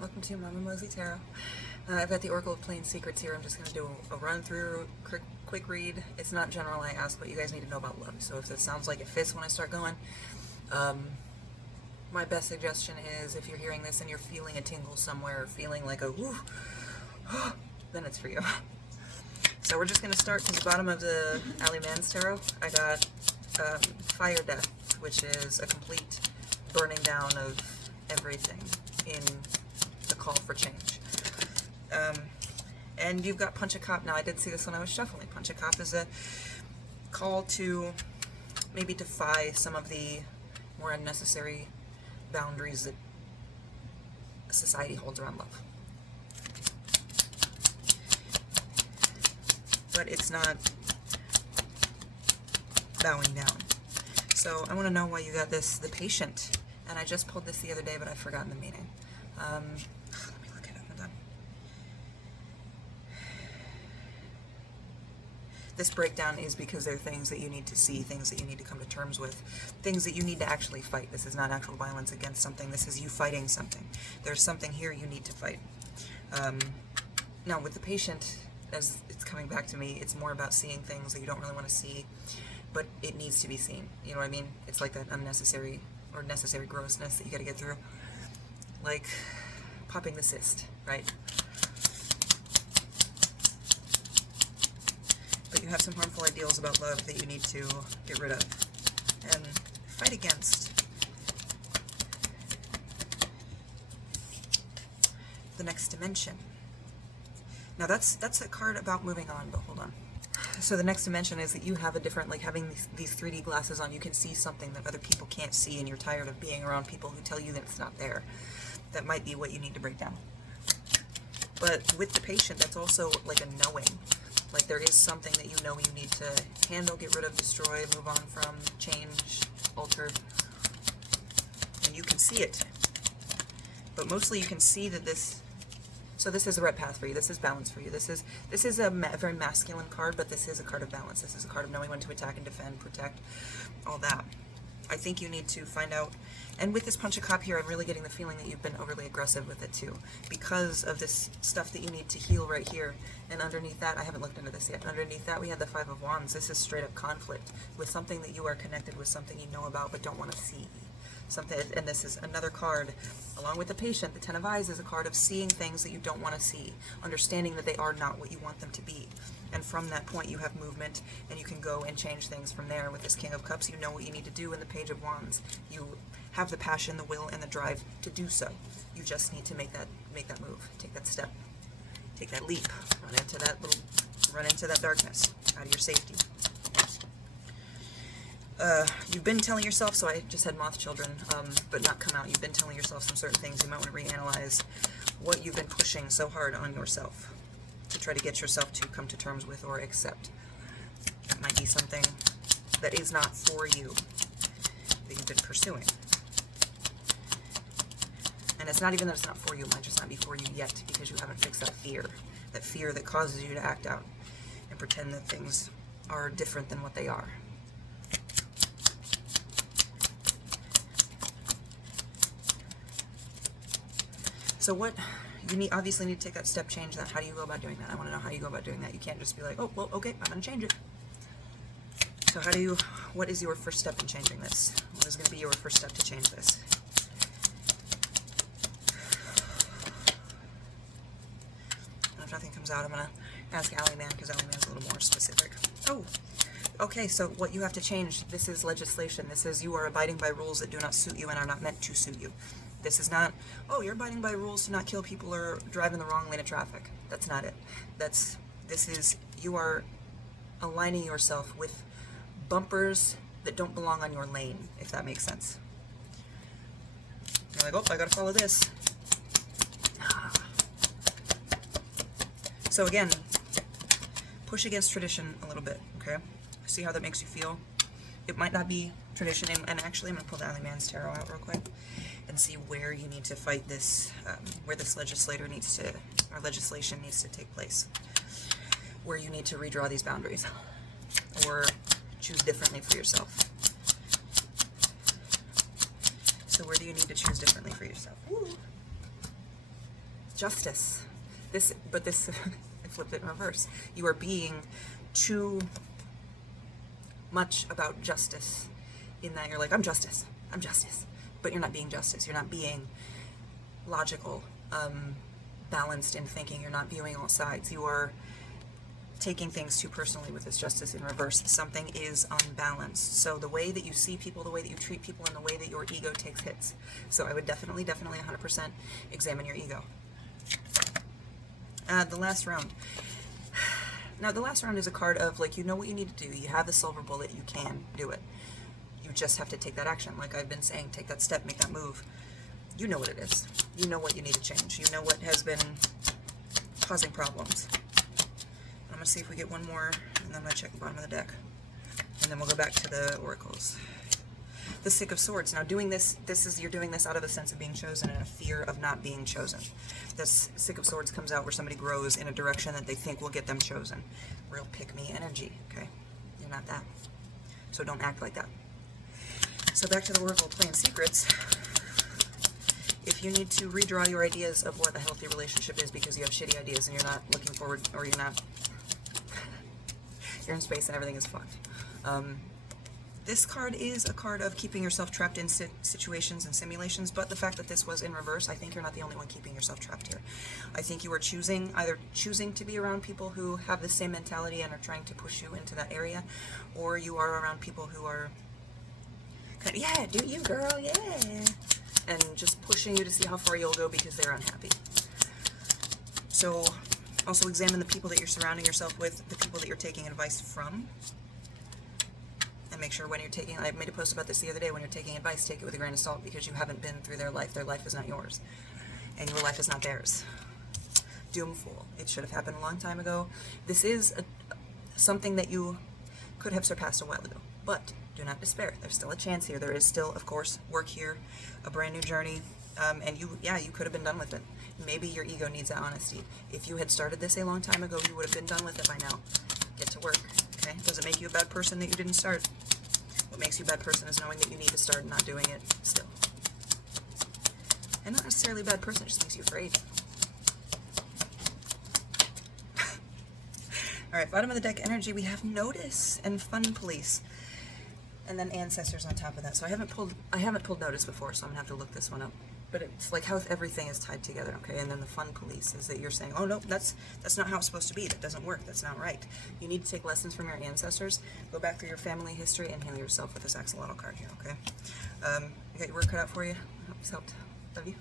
Welcome to Mama Mosey Tarot. I've got the Oracle of Plain Secrets here. I'm just going to do a run through, quick read. It's not general, I ask what you guys need to know about love. So if this sounds like it fits when I start going, my best suggestion is if you're hearing this and you're feeling a tingle somewhere, or feeling like a whoo, then it's for you. So we're just going to start to the bottom of the Ali Man's Tarot. I got Fire Death, which is a complete burning down of everything in the call for change. And you've got Punch a Cop. Now I did see this when I was shuffling. Punch a Cop is a call to maybe defy some of the more unnecessary boundaries that society holds around love. But it's not bowing down. So I want to know why you got this, the Patient. And I just pulled this the other day, but I've forgotten the meaning. Let me look it up. Hold on. This breakdown is because there are things that you need to see, things that you need to come to terms with, things that you need to actually fight. This is not actual violence against something. This is you fighting something. There's something here you need to fight. Now, with the Patient, as it's coming back to me, it's more about seeing things that you don't really want to see, but it needs to be seen. You know what I mean? It's like that unnecessary or necessary grossness that you got to get through. Like popping the cyst, right? But you have some harmful ideals about love that you need to get rid of and fight against. The Next Dimension. Now that's a card about moving on, but hold on. So the next dimension is that you have a different, like having these 3D glasses on, you can see something that other people can't see, and you're tired of being around people who tell you that it's not there. That might be what you need to break down. But with the Patient, that's also like a knowing. Like there is something that you know you need to handle, get rid of, destroy, move on from, change, alter. And you can see it. But mostly you can see that this... So this is the right path for you. This is balance for you. This is a very masculine card, but this is a card of balance. This is a card of knowing when to attack and defend, protect, all that. I think you need to find out, and with this Punch a Cop here, I'm really getting the feeling that you've been overly aggressive with it too, because of this stuff that you need to heal right here. And underneath that, I haven't looked into this yet, underneath that we have the Five of Wands. This is straight up conflict with something that you are connected with, something you know about but don't want to see. Something, and this is another card, along with the Patient. The Ten of Eyes is a card of seeing things that you don't want to see, understanding that they are not what you want them to be. And from that point you have movement, and you can go and change things from there. With this King of Cups, you know what you need to do. In the Page of Wands, you have the passion, the will, and the drive to do so. You just need to make that move, take that step, take that leap, run into that darkness, out of your safety. You've been telling yourself, so I just had moth children, but not come out. You've been telling yourself some certain things. You might want to reanalyze what you've been pushing so hard on yourself to try to get yourself to come to terms with or accept. It might be something that is not for you that you've been pursuing. And it's not even that it's not for you. It might just not be for you yet because you haven't fixed that fear that causes you to act out and pretend that things are different than what they are. So what you obviously need to take that step, change that. How do you go about doing that? I want to know how you go about doing that. You can't just be like, oh, well, okay, I'm going to change it. So what is your first step in changing this? What is going to be your first step to change this? And if nothing comes out, I'm going to ask Ali Man, because Ali Man's a little more specific. Oh, okay, so what you have to change, this is legislation. This is you are abiding by rules that do not suit you and are not meant to suit you. This is not, oh, you're abiding by rules to not kill people or drive in the wrong lane of traffic. That's not it. This is, you are aligning yourself with bumpers that don't belong on your lane, if that makes sense. You're like, oh, I gotta follow this. So again, push against tradition a little bit, okay? See how that makes you feel? It might not be tradition, and actually I'm going to pull the Ali Man's Tarot out real quick and see where you need to fight this, where this legislation needs to take place, where you need to redraw these boundaries, or choose differently for yourself. So where do you need to choose differently for yourself? Ooh. justice. But this, I flipped it in reverse. You are being too much about justice in that you're like, I'm justice, but you're not being justice. You're not being logical, balanced in thinking. You're not viewing all sides. You are taking things too personally with this justice in reverse. Something is unbalanced. So the way that you see people, the way that you treat people, and the way that your ego takes hits. So I would definitely 100% examine your ego. The last round. Now the last round is a card of like, you know what you need to do. You have the silver bullet. You can do it. You just have to take that action. Like I've been saying, take that step, make that move. You know what it is. You know what you need to change. You know what has been causing problems. I'm going to see if we get one more, and then I'm going to check the bottom of the deck. And then we'll go back to the oracles. The Six of Swords. Now doing this, you're doing this out of a sense of being chosen and a fear of not being chosen. This Six of Swords comes out where somebody grows in a direction that they think will get them chosen. Real pick-me energy, okay? You're not that. So don't act like that. So back to the Oracle playing secrets. If you need to redraw your ideas of what a healthy relationship is because you have shitty ideas and you're not looking forward, or you're in space and everything is fucked. This card is a card of keeping yourself trapped in situations and simulations, but the fact that this was in reverse, I think you're not the only one keeping yourself trapped here. I think you are either choosing to be around people who have the same mentality and are trying to push you into that area, or you are around people who are kind of, yeah, do you, girl, yeah, and just pushing you to see how far you'll go because they're unhappy. So also examine the people that you're surrounding yourself with, the people that you're taking advice from, and make sure when you're taking, I made a post about this the other day, when you're taking advice, take it with a grain of salt because you haven't been through their life is not yours, and your life is not theirs. Doomful. It should have happened a long time ago. This is something that you could have surpassed a while ago, but do not despair. There's still a chance here. There is still, of course, work here, a brand new journey, and you could have been done with it. Maybe your ego needs that honesty. If you had started this a long time ago, you would have been done with it by now. Get to work, okay? Does it make you a bad person that you didn't start? What makes you a bad person is knowing that you need to start and not doing it still. And not necessarily a bad person, it just makes you afraid. Alright, bottom of the deck energy, we have Notice and Fun Police. And then Ancestors on top of that. So I haven't pulled Notice before, so I'm gonna have to look this one up. But it's like how everything is tied together, okay? And then the Fun Police is that you're saying, oh no, that's not how it's supposed to be. That doesn't work. That's not right. You need to take lessons from your ancestors. Go back through your family history and heal yourself with this axolotl card here, okay? You got your work cut out for you. I hope this helped. Love you.